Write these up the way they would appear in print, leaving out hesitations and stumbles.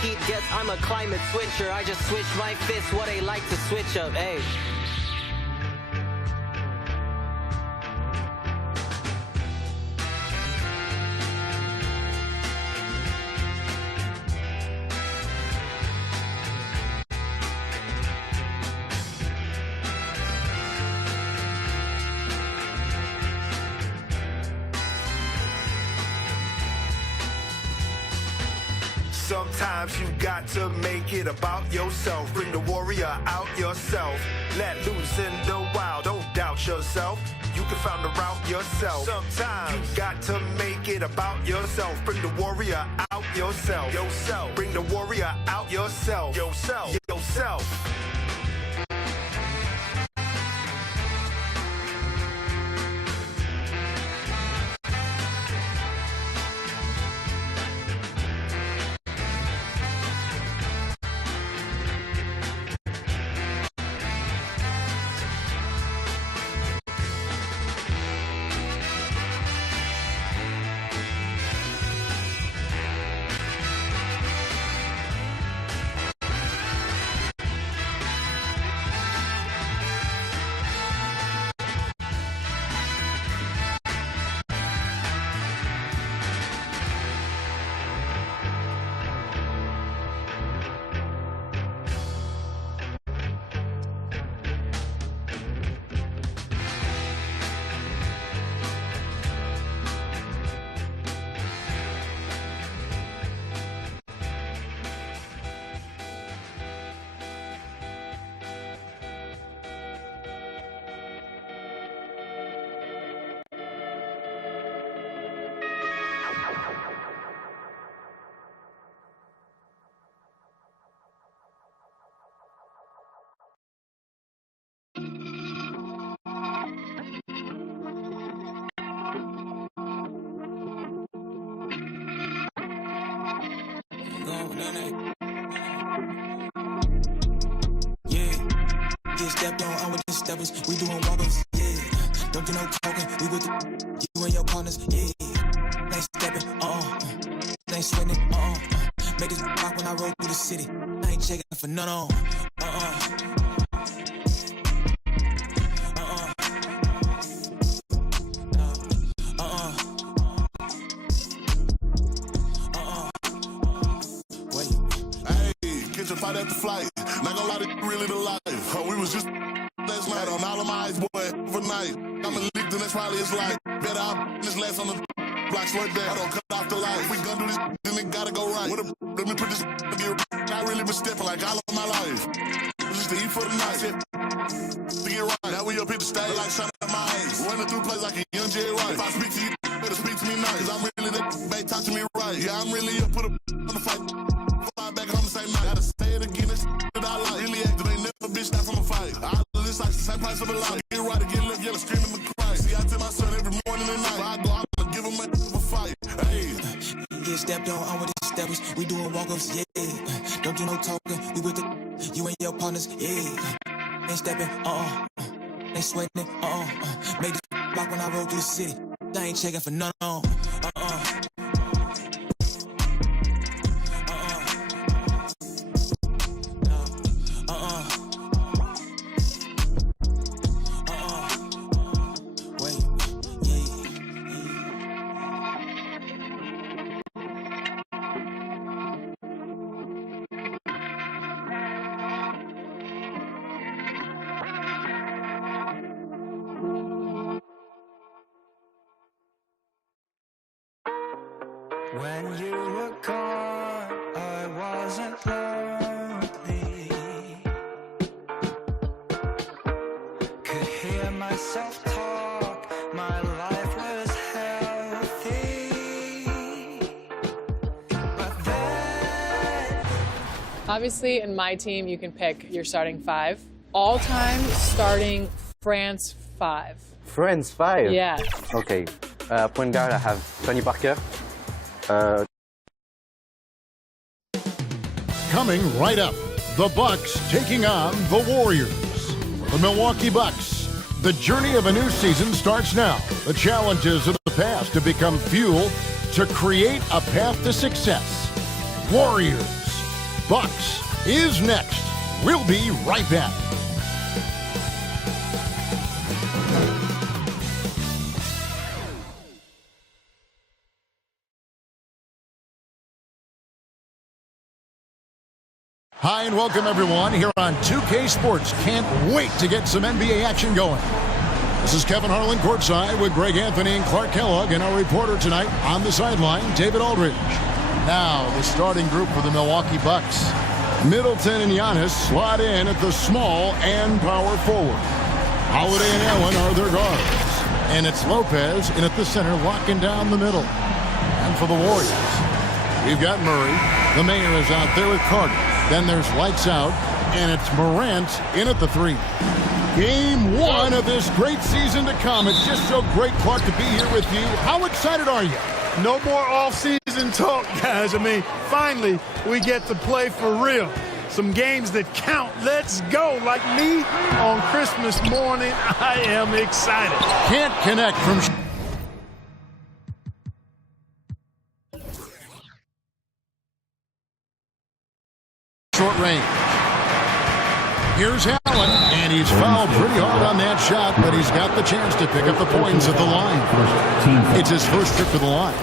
heat gets, I'm a climate switcher. I just switch my fists, what I like to switch up, hey. Sometimes you got to make it about yourself. Bring the warrior out yourself. Let loose in the wild, don't doubt yourself. You can find the route yourself. Sometimes you got to make it about yourself. Bring the warrior out yourself. Bring the warrior out yourself. Yourself. Stepped on, I'm with the steppers, we doing walk-ups, yeah. Don't do no talking, we with the, you and your partners, yeah. Ain't stepping, ain't sweating, Made this pop when I roll through the city, I ain't checking for none on, Wait. Hey, catch a fight at the flight, not gonna lie to you, really the life. We was just last night on all of my eyes, boy, overnight. I'm a licked and that's probably his life. Better out this last on the block, slow it down. I don't cut off the light. If we gon' do this, then it gotta go right. Let me put this I really been stepping like all of my life. Just to eat for the night, to get right. Now we up here to stay like shining at my eyes. Running through plays like a young Jerry White. If I speak to you, better speak to me nice. Cause I'm really that babe, talk to me right. Yeah, I'm really up, put a on the fight. Fly back home the same night. Gotta say it again, it's that I like. Really active, ain't never bitch out from a fight. I this like the same price of a life. Get right again, left, yellow, screaming the cry. See, I tell my son every morning and night. If I go, I'ma give him a fight. Hey. Get stepped on, I'm with the steppers, we doing walk-ups, yeah. Don't do no talking, we with the, you and your partners, yeah. Ain't stepping, ain't sweating, Made this block when I roll through the city, I ain't checking for none on, When you were gone, I wasn't lonely. Could hear myself talk, my life was healthy. But then... Obviously, in my team, you can pick your starting five. All-time starting France 5. France 5? Yeah. Okay. Point guard, I have Tony Parker. Coming right up, the Bucks taking on the Warriors. The Milwaukee Bucks. The journey of a new season starts now. The challenges of the past have become fuel to create a path to success. Warriors, Bucks is next. We'll be right back. Hi and welcome everyone here on 2K Sports. Can't wait to get some NBA action going. This is Kevin Harlan courtside with Greg Anthony and Clark Kellogg, and our reporter tonight on the sideline, David Aldridge. Now the starting group for the Milwaukee Bucks. Middleton and Giannis slot in at the small and power forward. Holiday and Allen are their guards. And it's Lopez in at the center, locking down the middle. And for the Warriors, we've got Murray. The mayor is out there with Carter. Then there's lights out, and it's Morant in at the 3. Game 1 of this great season to come. It's just so great, Clark, to be here with you. How excited are you? No more off-season talk, guys. I mean, finally, we get to play for real. Some games that count. Let's go. Like me on Christmas morning, I am excited. Can't connect from short range. Here's Allen, and he's fouled pretty hard on that shot, but he's got the chance to pick up the points at the line. It's his first trip to the line.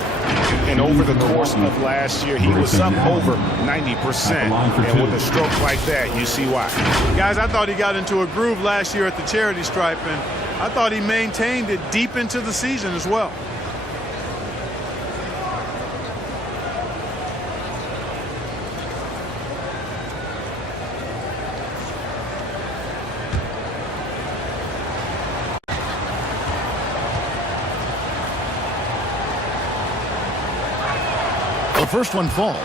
And over the course of last year, he was up over 90%. And with a stroke like that, you see why. Guys, I thought he got into a groove last year at the charity stripe, and I thought he maintained it deep into the season as well. The first one falls.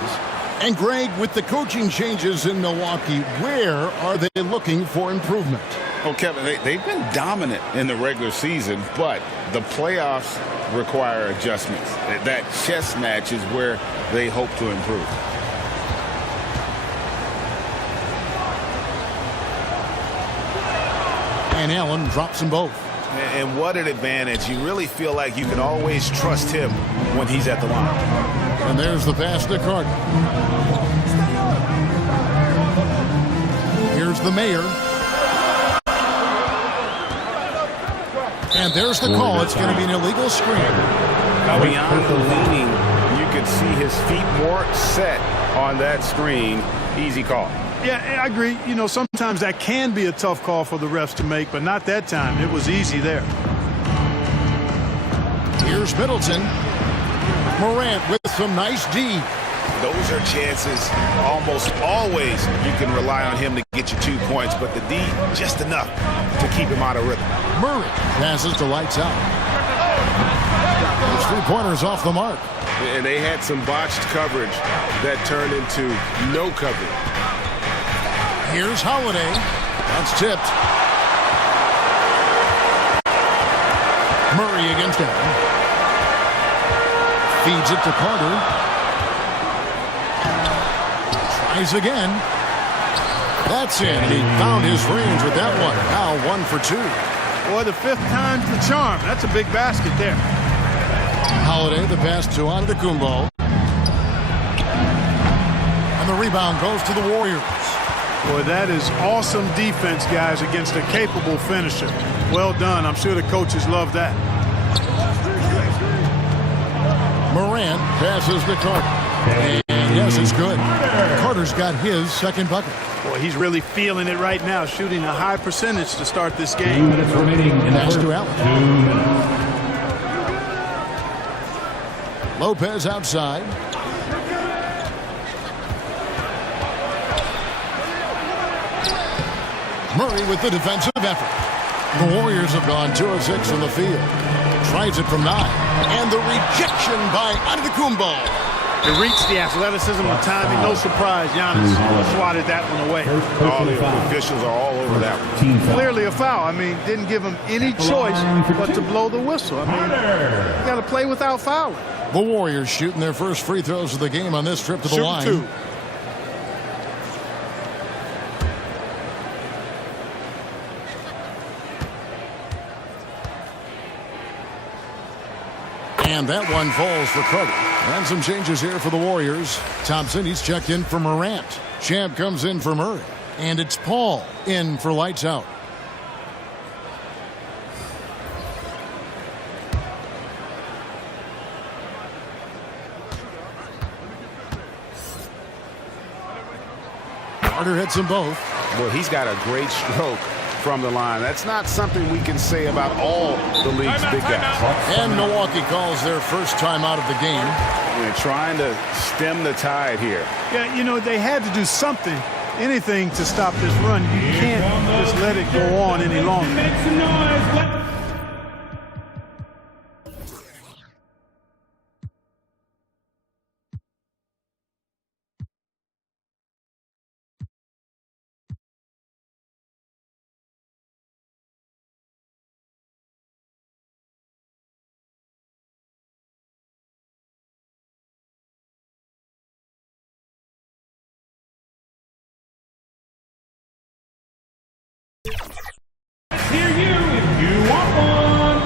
And Greg, with the coaching changes in Milwaukee, where are they looking for improvement? Oh, Kevin, they've been dominant in the regular season, but the playoffs require adjustments. That chess match is where they hope to improve. And Allen drops them both. And what an advantage. You really feel like you can always trust him when he's at the line. And there's the pass to Carter. Here's the mayor. And there's the call. It's going to be an illegal screen. Beyond the leaning, you could see his feet more set on that screen. Easy call. Yeah, I agree. You know, sometimes that can be a tough call for the refs to make, but not that time. It was easy there. Here's Middleton. Morant with some nice D. Those are chances almost always you can rely on him to get you 2 points, but the D just enough to keep him out of rhythm. Murray passes to lights out. Those 3-pointers off the mark. And they had some botched coverage that turned into no coverage. Here's Holiday. That's tipped. Murray against Allen. Feeds it to Carter. Tries again. That's it. And he found his range with that one. Now 1 for 2. Boy, the 5th time's the charm. That's a big basket there. Holiday, the pass to Antetokounmpo. And the rebound goes to the Warriors. Boy, that is awesome defense, guys, against a capable finisher. Well done. I'm sure the coaches love that. Morant passes to Carter. And yes, it's good. Carter's got his second bucket. Boy, he's really feeling it right now, shooting a high percentage to start this game. 2 minutes remaining in the Pass first. to Allen. 2 minutes. Lopez outside. Murray with the defensive effort. The Warriors have gone 2 of 6 from the field. Tries it from 9. And the rejection by Antetokounmpo. It reached the athleticism, the timing. No surprise, Giannis swatted that one away. All the officials are all over that one. Clearly a foul. I mean, didn't give him any choice but to blow the whistle. I mean, you got to play without fouling. The Warriors shooting their first free throws of the game on this trip to the line. 2. And And that one falls for Carter. And some changes here for the Warriors. Thompson, he's checked in for Morant. Champ comes in for Murray. And it's Paul in for lights out. Carter hits them both. Well, he's got a great stroke from the line. That's not something we can say about all the league's big guys. And Milwaukee calls their first time out of the game. They're trying to stem the tide here. Yeah, you know, they had to do something, anything to stop this run. You can't just let it go on any longer. Make some noise. Hear you if you want one.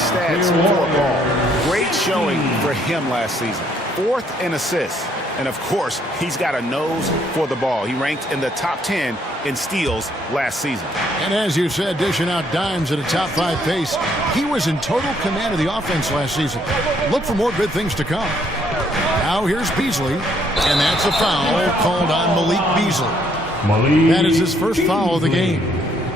Stats for Paul. Great showing for him last season. 4th in assists. And of course, he's got a nose for the ball. He ranked in the top 10 in steals last season. And as you said, dishing out dimes at a top 5 pace, he was in total command of the offense last season. Look for more good things to come. Now here's Beasley, and that's a foul called on Malik Beasley. That is his first foul of the game.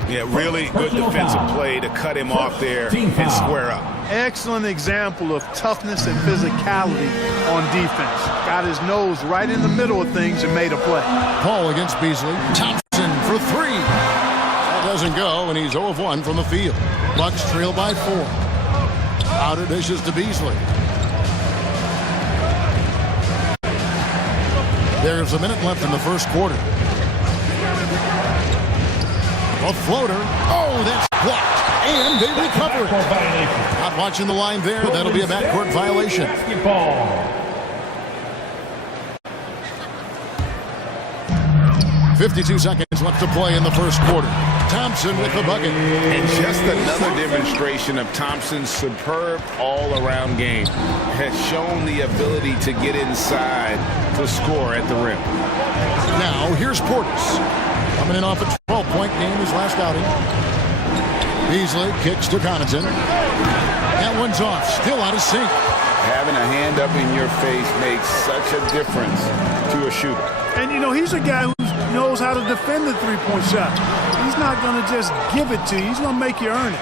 Yeah, really good defensive play to cut him off there and square up. Excellent example of toughness and physicality on defense. Got his nose right in the middle of things and made a play. Paul against Beasley. Thompson for 3. That doesn't go, and he's 0 of 1 from the field. Bucks trail by 4. Outer dishes to Beasley. There's a minute left in the first quarter. A floater. Oh, that's blocked. And they recover it. Not watching the line there. That'll be a backcourt violation. 52 seconds left to play in the first quarter. Thompson with the bucket. And just another demonstration of Thompson's superb all-around game. Has shown the ability to get inside to score at the rim. Now, here's Portis. Coming in off a 12-point game his last outing. Beasley kicks to Connaughton. That one's off. Still out of sync. Having a hand up in your face makes such a difference to a shooter. And, you know, he's a guy who knows how to defend the three-point shot. He's not going to just give it to you. He's going to make you earn it.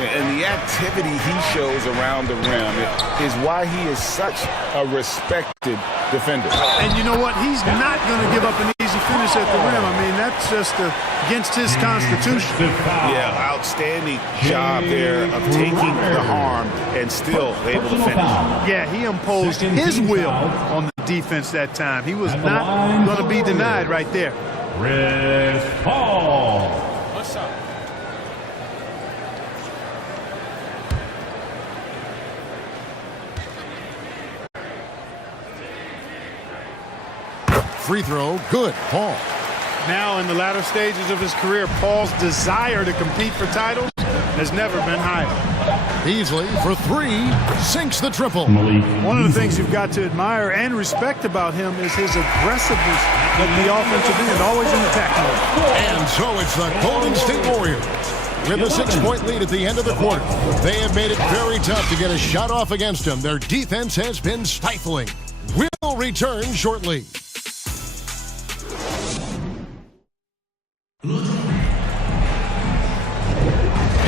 And the activity he shows around the rim is why he is such a respected defender. And you know what? He's not going to give up an easy finish at the rim. I mean, that's just against his constitution. Yeah, outstanding job there of taking the harm and still able to finish. Yeah, he imposed his will on the defense that time. He was not going to be denied right there. Chris Paul. What's up? Free throw, good. Paul. Now in the latter stages of his career, Paul's desire to compete for titles has never been higher. Beasley for 3, sinks the triple. One of the things you've got to admire and respect about him is his aggressiveness at the offensive end, always in attack mode. And so it's the Golden State Warriors with a 6-point lead at the end of the quarter. They have made it very tough to get a shot off against them. Their defense has been stifling. We'll return shortly.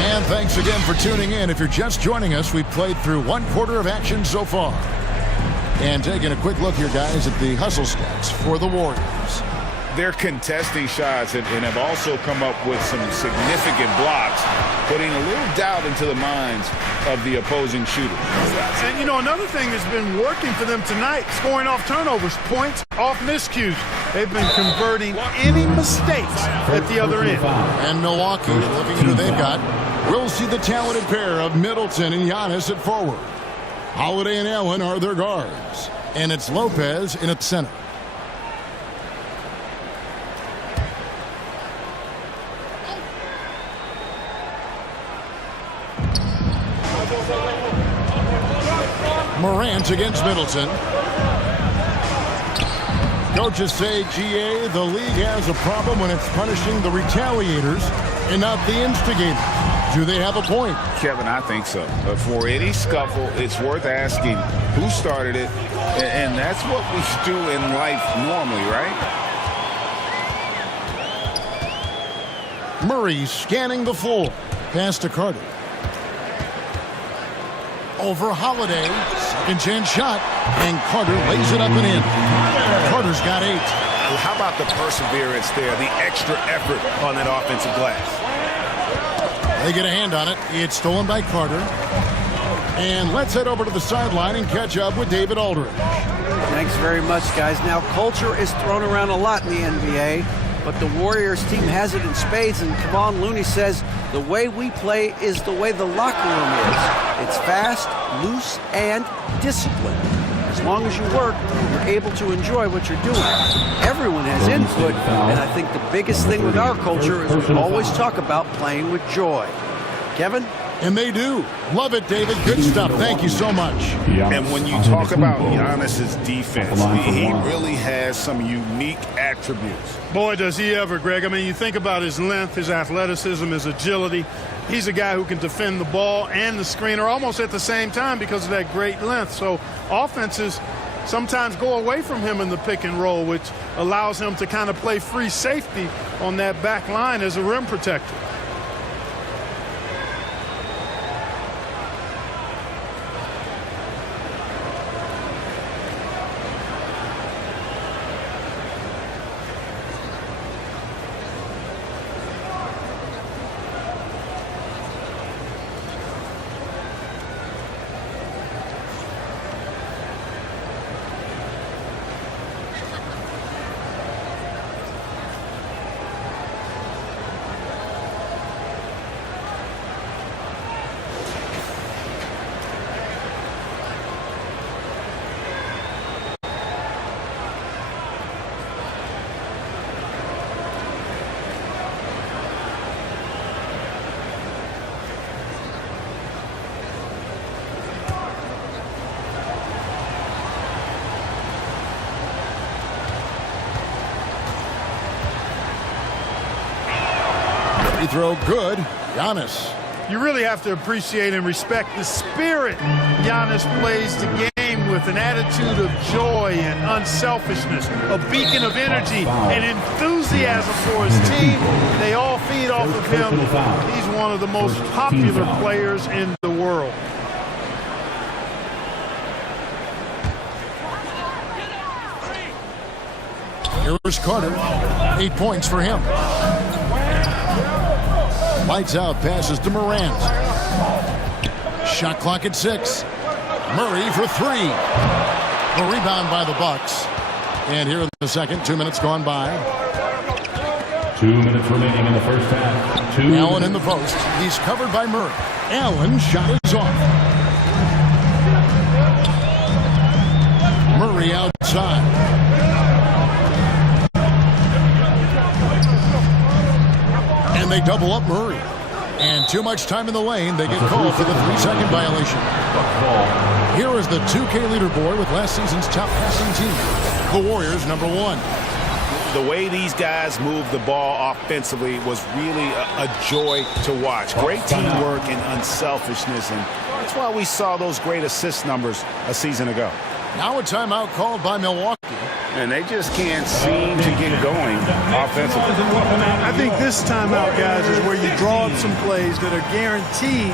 And thanks again for tuning in. If you're just joining us, we've played through 1 quarter of action so far. And taking a quick look here, guys, at the hustle stats for the Warriors. they're contesting shots and have also come up with some significant blocks, putting a little doubt into the minds of the opposing shooters. And, you know, another thing that's been working for them tonight, scoring off turnovers, points off miscues. They've been converting any mistakes at the other end. And Milwaukee, looking at who they've got, we'll see the talented pair of Middleton and Giannis at forward. Holiday and Allen are their guards. And it's Lopez in at center. Morant against Middleton. Coaches say, GA, the league has a problem when it's punishing the retaliators and not the instigators. Do they have a point? Kevin, I think so. But for any scuffle, it's worth asking who started it, and that's what we do in life normally, right? Murray scanning the floor. Pass to Carter. Over Holiday. Second chance shot. And Carter lays it up and in. Carter's got 8. Well, how about the perseverance there, the extra effort on that offensive glass? They get a hand on it. It's stolen by Carter. And let's head over to the sideline and catch up with David Aldridge. Thanks very much, guys. Now, culture is thrown around a lot in the NBA, but the Warriors team has it in spades, and Kevon Looney says the way we play is the way the locker room is. It's fast, loose, and disciplined. As long as you work, you're able to enjoy what you're doing. Everyone has input, and I think the biggest thing with our culture is we always talk about playing with joy. Kevin? And they do. Love it, David. Good stuff. Thank you so much. And when you talk about Giannis's defense, he really has some unique attributes. Boy, does he ever, Greg. I mean, you think about his length, his athleticism, his agility. He's a guy who can defend the ball and the screener almost at the same time because of that great length. So offenses sometimes go away from him in the pick and roll, which allows him to kind of play free safety on that back line as a rim protector. Free throw good. Giannis. You really have to appreciate and respect the spirit Giannis plays the game with, an attitude of joy and unselfishness, a beacon of energy and enthusiasm for his team. They all feed off of him. He's one of the most popular players in the world. Here's Carter. 8 points for him. Lights out, passes to Morant. Shot clock at 6. Murray for 3. A rebound by the Bucks. And here in the second, 2 minutes gone by. 2 minutes remaining in the first half. Allen in the post. He's covered by Murray. Allen shot is off. Murray outside. And they double up Murray. And too much time in the lane. They get called for the 3-second violation. Here is the 2K leaderboard with last season's top passing team. The Warriors, number 1. The way these guys move the ball offensively was really a joy to watch. Great teamwork and unselfishness, and that's why we saw those great assist numbers a season ago. Now a timeout called by Milwaukee. And they just can't seem to get going offensively. I think this timeout, guys, is where you draw up some plays that are guaranteed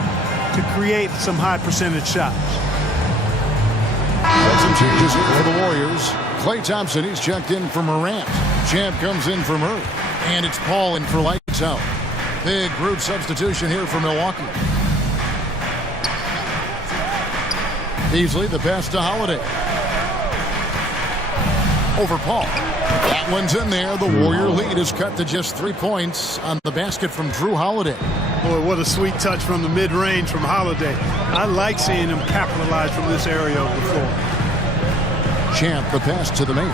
to create some high percentage shots. That's substitutions for the Warriors. Klay Thompson, he's checked in for Morant. Champ comes in for Murray. And it's Paul in for Lights Out. Big group substitution here for Milwaukee. Beasley, the pass to Holiday. Over Paul. That one's in there. The Warrior lead is cut to just 3 points on the basket from Drew Holiday. Boy, what a sweet touch from the mid-range from Holiday. I like seeing him capitalize from this area of the floor. Champ, the pass to the main.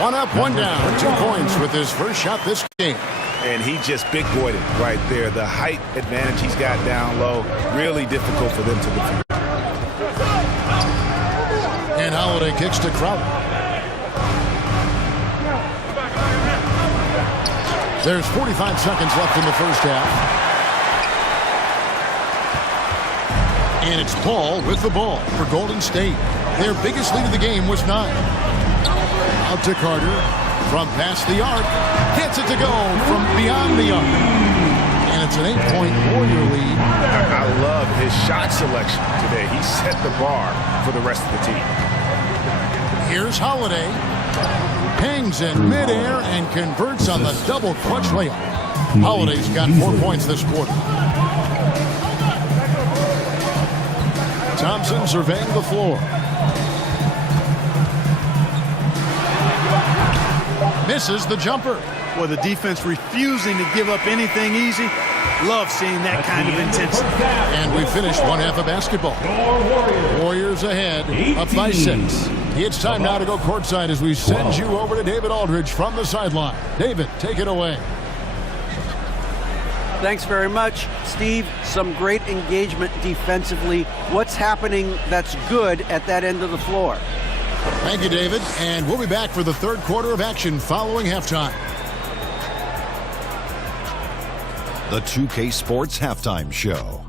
One up, one down. 2 points with his first shot this game. And he just big-boyed it right there. The height advantage he's got down low, really difficult for them to defend. And Holiday kicks to Crowder. There's 45 seconds left in the first half. And it's Paul with the ball for Golden State. Their biggest lead of the game was 9. Out to Carter from past the arc. Gets it to go from beyond the arc. And it's an 8-point Warrior lead. I love his shot selection today. He set the bar for the rest of the team. Here's Holiday. Hangs in midair and converts on the double clutch layup. Holiday's got 4 points this quarter. Thompson surveying the floor. Misses the jumper. Well, the defense refusing to give up anything easy. Love seeing that kind of intensity. And we finished one half of basketball. Warriors ahead, up by 6. It's time now to go courtside as we send you over to David Aldridge from the sideline. David, take it away. Thanks very much, Steve. Some great engagement defensively. What's happening that's good at that end of the floor? Thank you, David. And we'll be back for the third quarter of action following halftime. The 2K Sports Halftime Show.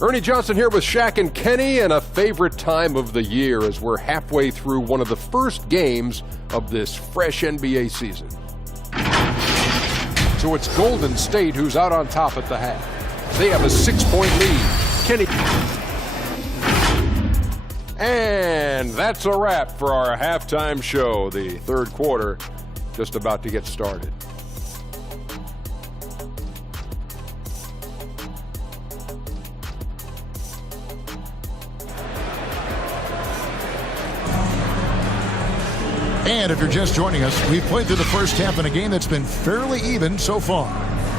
Ernie Johnson here with Shaq and Kenny, and a favorite time of the year as we're halfway through one of the first games of this fresh NBA season. So it's Golden State who's out on top at the half. They have a 6-point lead. Kenny. And that's a wrap for our halftime show. The third quarter just about to get started. And if you're just joining us, we've played through the first half in a game that's been fairly even so far.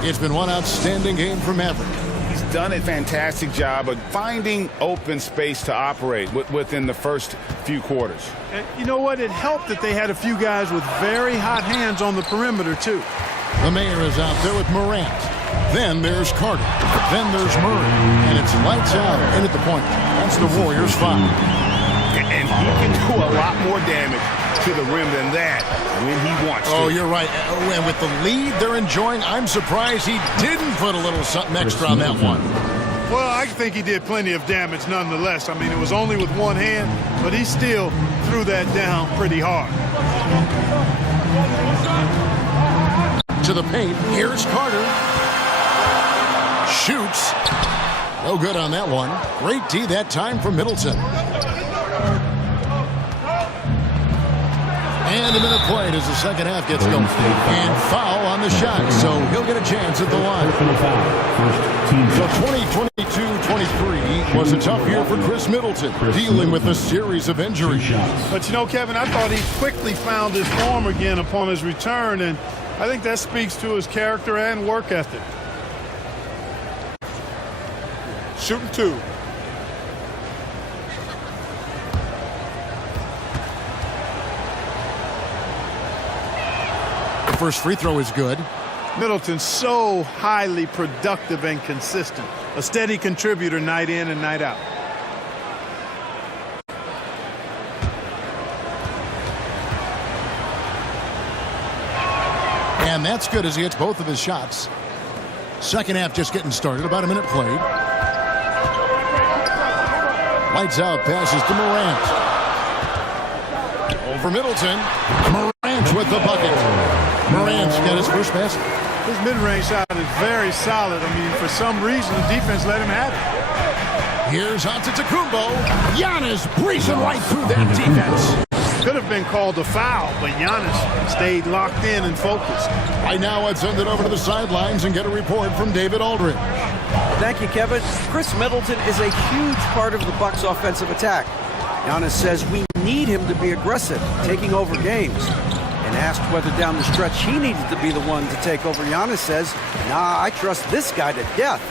It's been one outstanding game for Maverick. He's done a fantastic job of finding open space to operate within the first few quarters. And you know what? It helped that they had a few guys with very hot hands on the perimeter, too. The mayor is out there with Morant. Then there's Carter. Then there's Murray. And it's lights out in at the point. That's the Warriors' foul. And he can do a lot more damage to the rim than that when he wants to. Oh, you're right. And with the lead they're enjoying, I'm surprised he didn't put a little something extra on that one. Well, I think he did plenty of damage nonetheless. I mean, it was only with one hand, but he still threw that down pretty hard. To the paint. Here's Carter. Shoots. No good on that one. Great D that time from Middleton. And a minute played as the second half gets going. And foul on the shot, so he'll get a chance at the line. So 2022-23 was a tough year for Chris Middleton, dealing with a series of injuries. But you know, Kevin, I thought he quickly found his form again upon his return, and I think that speaks to his character and work ethic. Shooting 2. First free throw is good. Middleton's so highly productive and consistent. A steady contributor night in and night out. And that's good as he hits both of his shots. Second half just getting started. About a minute played. Lights out. Passes to Morant. Over Middleton. Morant with the bucket. Morant's got his first basket. His mid-range shot is very solid. I mean, for some reason, the defense let him have it. Here's Antetokounmpo. Giannis breezing right through that defense. Could have been called a foul, but Giannis stayed locked in and focused. Right now, let's send it over to the sidelines and get a report from David Aldridge. Thank you, Kevin. Chris Middleton is a huge part of the Bucks' offensive attack. Giannis says we need him to be aggressive, taking over games. And asked whether down the stretch he needed to be the one to take over, Giannis says, nah, I trust this guy to death.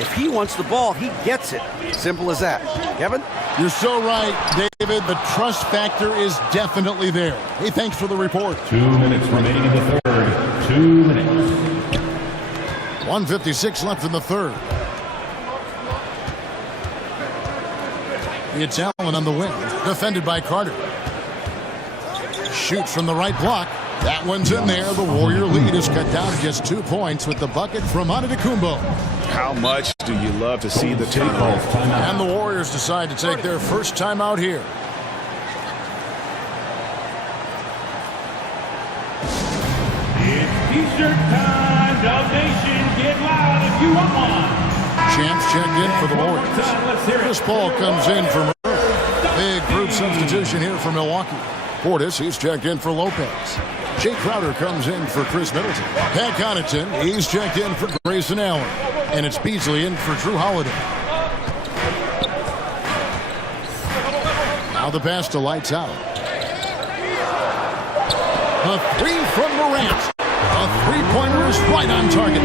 If he wants the ball, he gets it. Simple as that. Kevin? You're so right, David. The trust factor is definitely there. Hey, thanks for the report. 2 minutes remaining in the third. 2 minutes. 1:56 left in the third. It's Allen on the wing, defended by Carter. Shoots from the right block. That one's in there. The Warrior lead is cut down to just 2 points with the bucket from Antetokounmpo. How much do you love to see the turnover? And the Warriors decide to take their first time out here. It's T-shirt time. Dub Nation, get loud if you want one. Champs checked in for the Warriors. Chris Paul comes in for Murray. Big group substitution here for Milwaukee. Portis, he's checked in for Lopez. Jay Crowder comes in for Chris Middleton. Pat Connaughton, he's checked in for Grayson Allen. And it's Beasley in for Drew Holiday. Now the pass to Lights Out. A three from Morant. A three-pointer is right on target.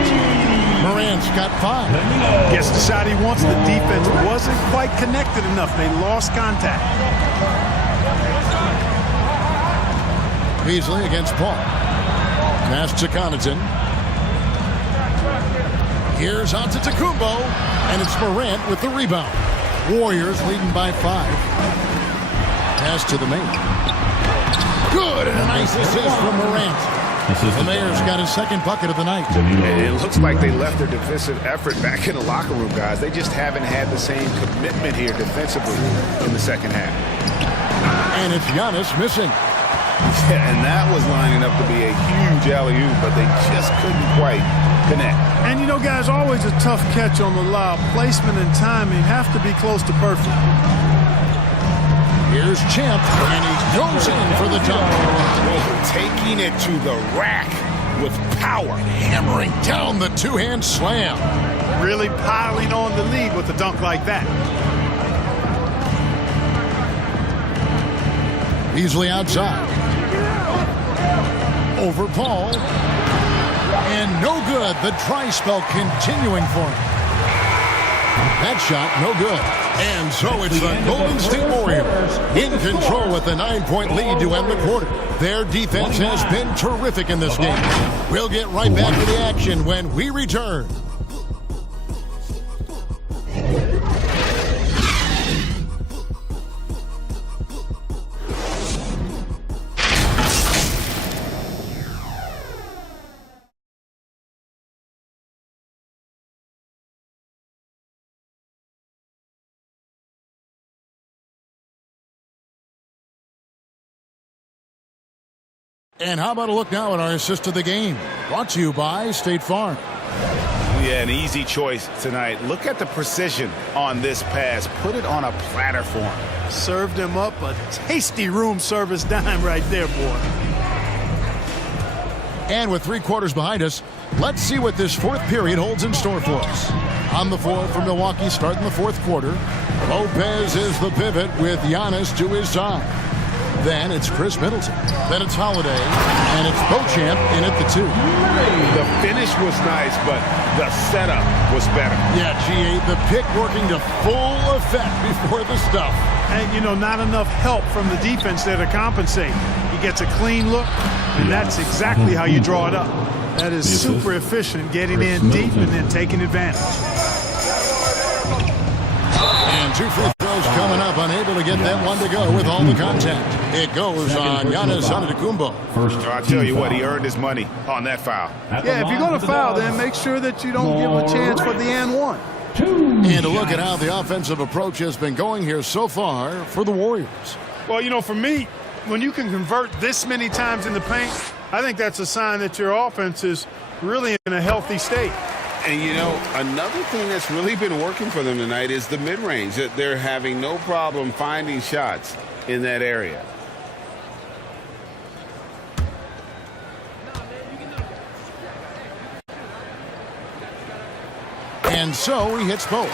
Morant's got 5. Gets the shot he wants. The defense wasn't quite connected enough. They lost contact. Beasley against Paul. Pass to Connaughton. Here's Antetokounmpo, and it's Morant with the rebound. Warriors leading by 5. Pass to the Mayor. Good, and a nice assist from Morant. The Mayor's got his second bucket of the night. It looks like they left their defensive effort back in the locker room, guys. They just haven't had the same commitment here defensively in the second half. And it's Giannis missing. Yeah, and that was lining up to be a huge alley-oop, but they just couldn't quite connect. And you know, guys, always a tough catch on the lob. Placement and timing have to be close to perfect. Here's Champ, and he goes in for the dunk. Taking it to the rack with power. Hammering down the two-hand slam. Really piling on the lead with a dunk like that. Beasley outside. Over Paul. And no good. The dry spell continuing for him. That shot, no good. And so it's the Golden State Warriors in control with a 9-point lead to end the quarter. Their defense has been terrific in this game. We'll get right back to the action when we return. And how about a look now at our assist of the game? Brought to you by State Farm. Yeah, an easy choice tonight. Look at the precision on this pass. Put it on a platter for him. Served him up a tasty room service dime right there, boy. And with 3 quarters behind us, let's see what this fourth period holds in store for us. On the floor for Milwaukee starting the fourth quarter. Lopez is the pivot with Giannis to his side. Then it's Chris Middleton. Then it's Holiday. And it's Beauchamp in at the 2. The finish was nice, but the setup was better. Yeah, G8, the pick working to full effect before the stuff. And, you know, not enough help from the defense there to compensate. He gets a clean look, and that's exactly how you draw it up. That is super efficient, getting in deep and then taking advantage. And 2 free throws coming up, unable to get that one to go with all the contact. It goes on Giannis Antetokounmpo. I'll tell you what, he earned his money on that foul. Yeah, if you're going to foul, then make sure that you don't give a chance for the and one. And a look at how the offensive approach has been going here so far for the Warriors. Well, you know, for me, when you can convert this many times in the paint, I think that's a sign that your offense is really in a healthy state. And, you know, another thing that's really been working for them tonight is the mid-range. They're having no problem finding shots in that area. And so he hits both.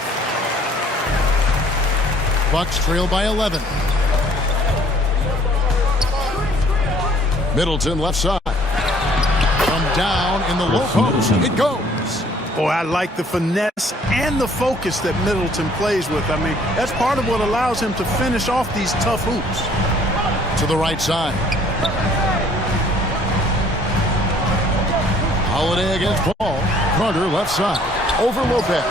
Bucks trail by 11. Middleton left side. From down in the low post. It goes. Boy, I like the finesse and the focus that Middleton plays with. I mean, that's part of what allows him to finish off these tough hoops. To the right side. Holiday against Paul. Carter left side. Over Lopez.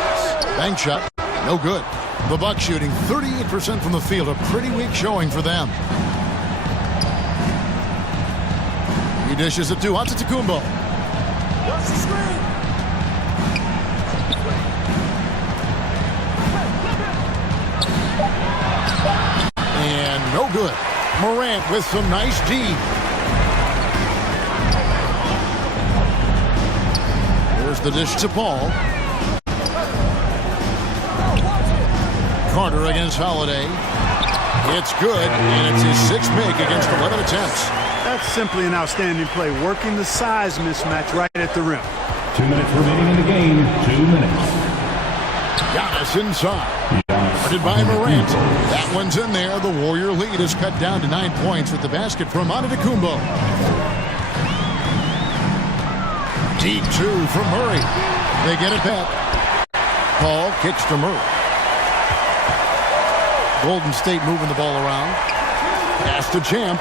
Bank shot. No good. The Bucks shooting 38% from the field. A pretty weak showing for them. He dishes it to Antetokounmpo. And no good. Morant with some nice D. Here's the dish to Paul. Carter against Holiday. It's good, and it's his sixth make against 11 attempts. That's simply an outstanding play, working the size mismatch right at the rim. 2 minutes remaining in the game. 2 minutes. Giannis inside. Guarded by Morant. That one's in there. The Warrior lead is cut down to 9 points with the basket from Antetokounmpo. Deep two from Murray. They get it back. Paul kicks to Murray. Golden State moving the ball around. Pass to Champ.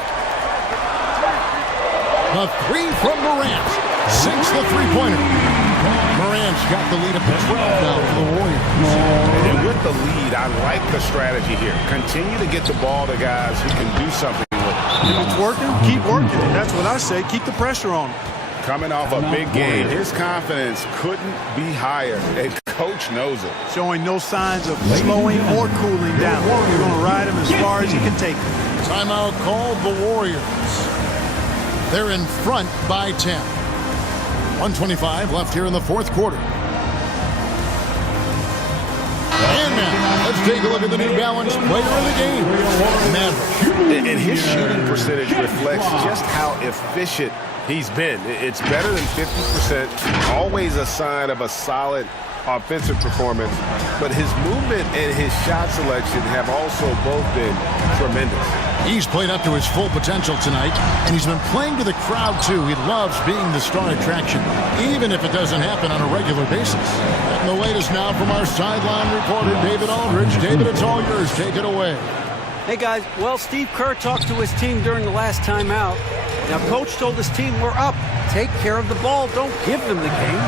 A three from Morant. Sinks the three-pointer. Morant's got the lead up to 12 now for the Warriors. And with the lead, I like the strategy here. Continue to get the ball to guys who can do something with it. If it's working, keep working. That's what I say. Keep the pressure on him. Coming off a big game, his confidence couldn't be higher. And coach knows it. Showing no signs of slowing or cooling down. You're going to ride him as far as he can take him. Timeout called the Warriors. They're in front by 10. 1:25 left here in the fourth quarter. And now, let's take a look at the New Balance player of the game. Maverick. And his shooting percentage reflects just how efficient he's been. It's better than 50%. Always a sign of a solid offensive performance. But his movement and his shot selection have also both been tremendous. He's played up to his full potential tonight, and he's been playing to the crowd, too. He loves being the star attraction, even if it doesn't happen on a regular basis. And the latest now from our sideline reporter, David Aldridge. David, it's all yours. Take it away. Hey, guys. Well, Steve Kerr talked to his team during the last timeout. Now, Coach told his team, we're up. Take care of the ball. Don't give them the game.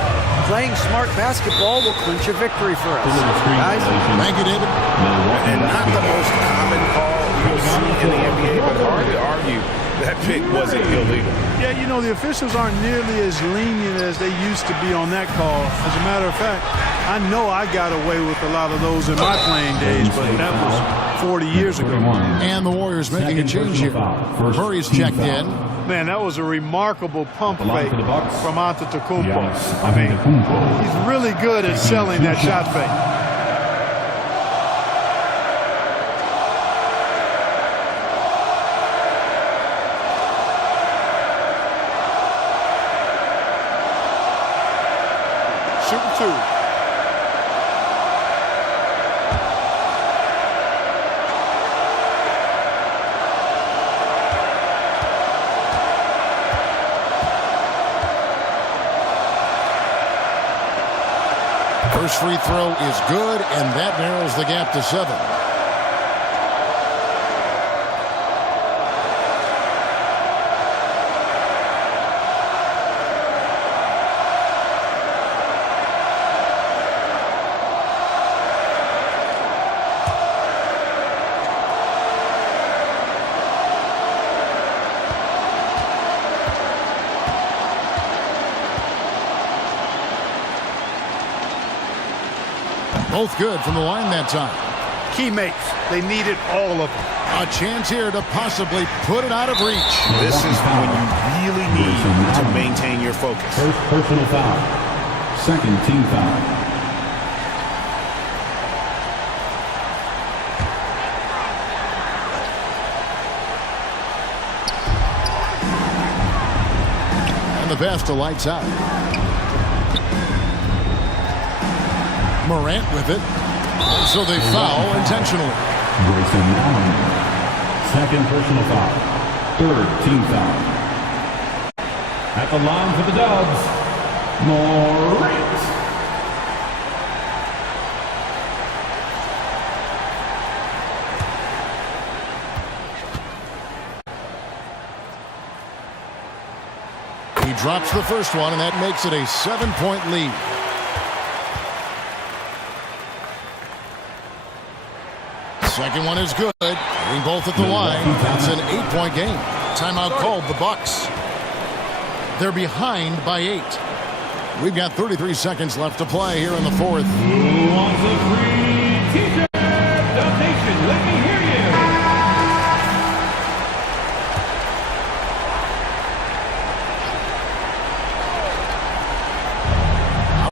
Playing smart basketball will clinch a victory for us. Guys, thank you, David. And not the most common call you'll see in the NBA, but hard to argue that pick wasn't illegal. Yeah, you know, the officials aren't nearly as lenient as they used to be on that call. As a matter of fact, I know I got away with a lot of those in my playing days, but that was 40 years ago. And the Warriors making a change here. Murray's checked in. Man, that was a remarkable pump fake from Antetokounmpo. I mean, he's really good at selling that shot fake. Shooting two. First free throw is good, and that narrows the gap to 7. Both good from the line that time. teammates. They needed all of them. A chance here to possibly put it out of reach. This is when you really need to maintain your focus. First personal foul. Second team foul. And the pass to lights out. Morant with it. So they foul intentionally. Grayson Allen. Second personal foul. Third team foul. At the line for the Dubs, Morant. He drops the first one, and that makes it a 7-point lead. Second one is good. Hitting both at the line. It's an 8-point game. Timeout called the Bucks. They're behind by 8. We've got 33 seconds left to play here in the fourth. Who wants a free t-shirt? The Nation, let me hear you.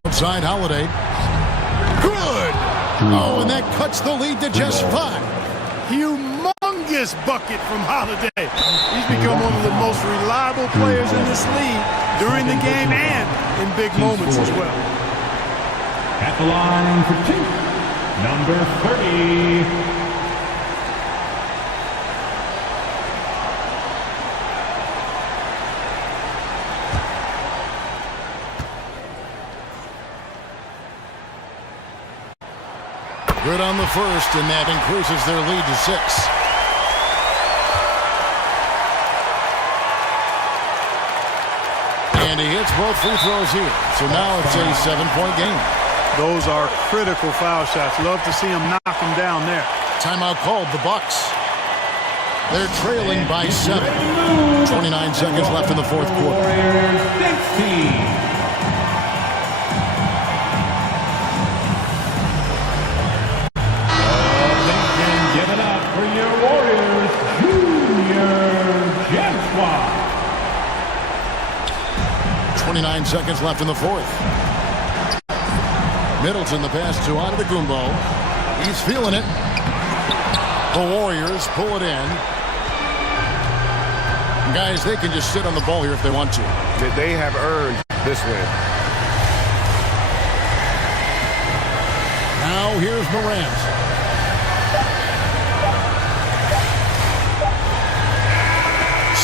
Outside Holiday. Good! Oh, and that cuts the lead to just 5. Humongous bucket from Holiday. He's become one of the most reliable players in this league during the game and in big moments as well. At the line for 2, number 30. Good on the first, and that increases their lead to 6. And he hits both free throws here. So now it's a 7-point game. Those are critical foul shots. Love to see him knock them down there. Timeout called the Bucks. They're trailing by 7. 29 seconds left in the fourth quarter. Give it up for your Warriors Junior Gem Squad. 29 seconds left in the fourth. Middleton the pass to Antetokounmpo. He's feeling it. The Warriors pull it in. Guys, they can just sit on the ball here if they want to. They have earned this win. Now here's Morant.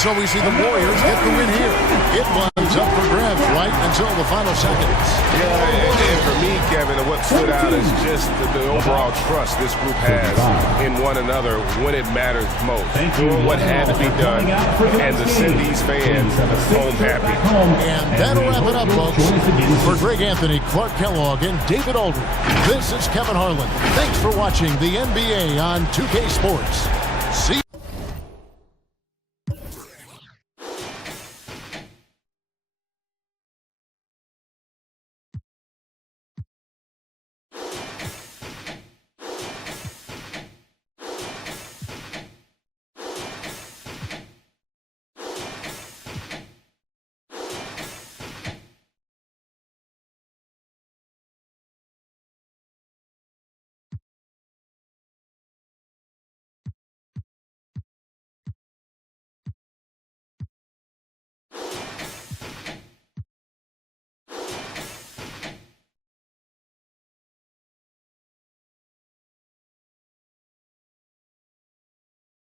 So we see the Warriors get the win here. It winds up for grabs right until the final seconds. Yeah, and for me, Kevin, what stood out is just the overall trust this group has in one another when it matters most. Doing what had to be done and to send these fans home happy. And that'll wrap it up, folks. For Greg Anthony, Clark Kellogg, and David Aldridge, this is Kevin Harlan. Thanks for watching the NBA on 2K Sports. See you.